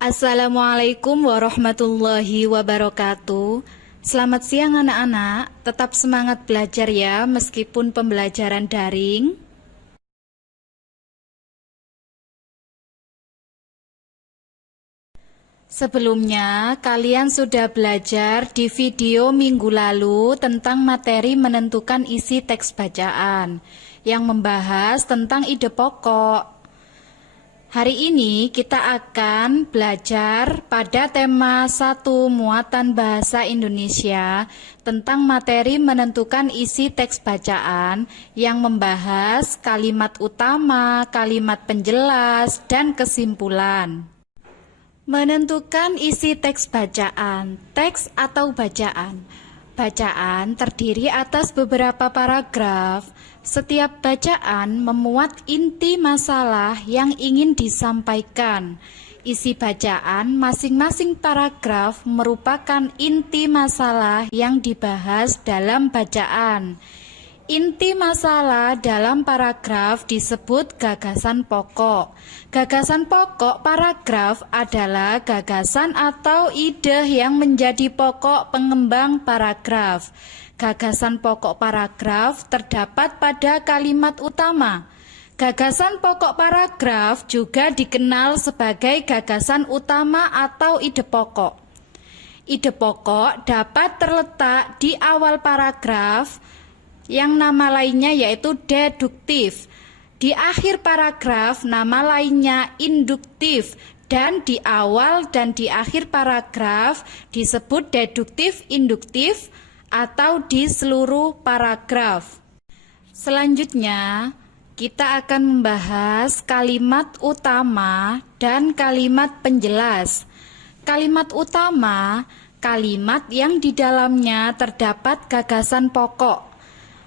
Assalamualaikum warahmatullahi wabarakatuh. Selamat siang anak-anak, tetap semangat belajar ya meskipun pembelajaran daring. Sebelumnya, kalian sudah belajar di video minggu lalu tentang materi menentukan isi teks bacaan yang membahas tentang ide pokok. Hari ini kita akan belajar pada tema 1 muatan bahasa Indonesia tentang materi menentukan isi teks bacaan yang membahas kalimat utama, kalimat penjelas, dan kesimpulan. Menentukan isi teks bacaan, teks atau bacaan. Bacaan terdiri atas beberapa paragraf. Setiap bacaan memuat inti masalah yang ingin disampaikan. Isi bacaan masing-masing paragraf merupakan inti masalah yang dibahas dalam bacaan. Inti masalah dalam paragraf disebut gagasan pokok. Gagasan pokok paragraf adalah gagasan atau ide yang menjadi pokok pengembang paragraf. Gagasan pokok paragraf terdapat pada kalimat utama. Gagasan pokok paragraf juga dikenal sebagai gagasan utama atau ide pokok. Ide pokok dapat terletak di awal paragraf, yang nama lainnya yaitu deduktif. Di akhir paragraf nama lainnya induktif, dan di awal dan di akhir paragraf disebut deduktif induktif atau di seluruh paragraf. Selanjutnya kita akan membahas kalimat utama dan kalimat penjelas. Kalimat utama, kalimat yang di dalamnya terdapat gagasan pokok.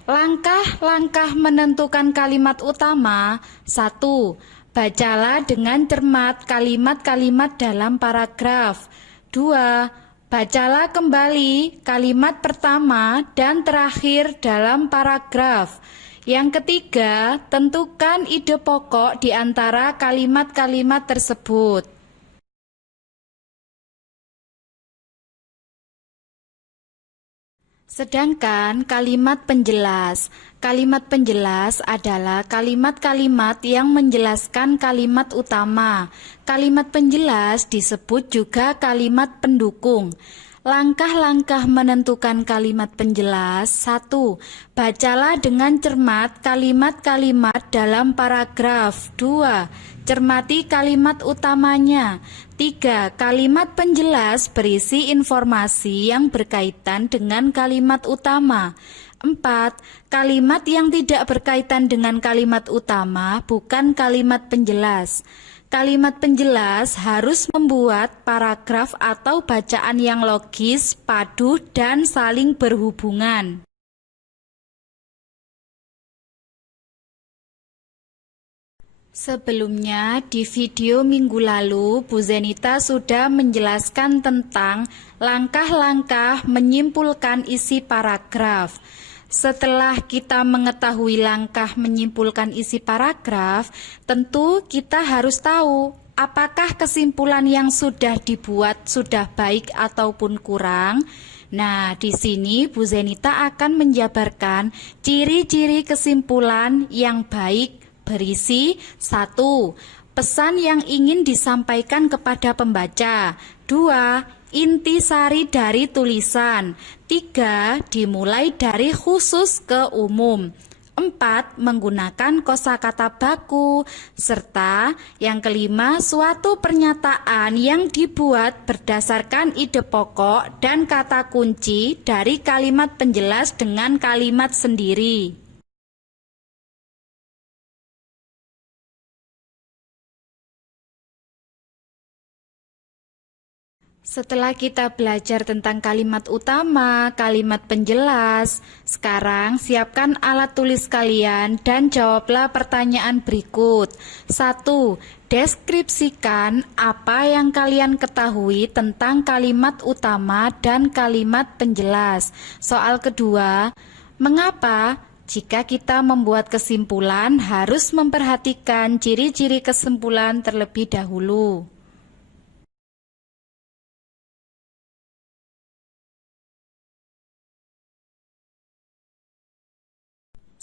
Langkah-langkah menentukan kalimat utama. 1. Bacalah dengan cermat kalimat-kalimat dalam paragraf. 2. Bacalah kembali kalimat pertama dan terakhir dalam paragraf. Yang ketiga, tentukan ide pokok di antara kalimat-kalimat tersebut. Sedangkan kalimat penjelas adalah kalimat-kalimat yang menjelaskan kalimat utama. Kalimat penjelas disebut juga kalimat pendukung. Langkah-langkah menentukan kalimat penjelas. 1. Bacalah dengan cermat kalimat-kalimat dalam paragraf. 2. Cermati kalimat utamanya. 3. Kalimat penjelas berisi informasi yang berkaitan dengan kalimat utama. 4. Kalimat yang tidak berkaitan dengan kalimat utama bukan kalimat penjelas. Kalimat penjelas harus membuat paragraf atau bacaan yang logis, padu, dan saling berhubungan. Sebelumnya, di video minggu lalu, Bu Zenita sudah menjelaskan tentang langkah-langkah menyimpulkan isi paragraf. Setelah kita mengetahui langkah menyimpulkan isi paragraf, tentu kita harus tahu apakah kesimpulan yang sudah dibuat sudah baik ataupun kurang. Nah, di sini Bu Zenita akan menjabarkan ciri-ciri kesimpulan yang baik berisi 1. Pesan yang ingin disampaikan kepada pembaca. 2. Intisari dari tulisan. 3. Dimulai dari khusus ke umum. 4. Menggunakan kosakata baku. Serta yang kelima, suatu pernyataan yang dibuat berdasarkan ide pokok dan kata kunci dari kalimat penjelas dengan kalimat sendiri. Setelah kita belajar tentang kalimat utama, kalimat penjelas, sekarang siapkan alat tulis kalian dan jawablah pertanyaan berikut. 1. Deskripsikan apa yang kalian ketahui tentang kalimat utama dan kalimat penjelas. Soal kedua, mengapa jika kita membuat kesimpulan harus memperhatikan ciri-ciri kesimpulan terlebih dahulu?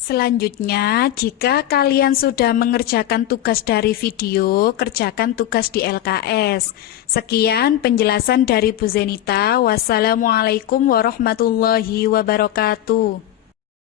Selanjutnya, jika kalian sudah mengerjakan tugas dari video, kerjakan tugas di LKS. Sekian penjelasan dari Bu Zenita. Wassalamualaikum warahmatullahi wabarakatuh.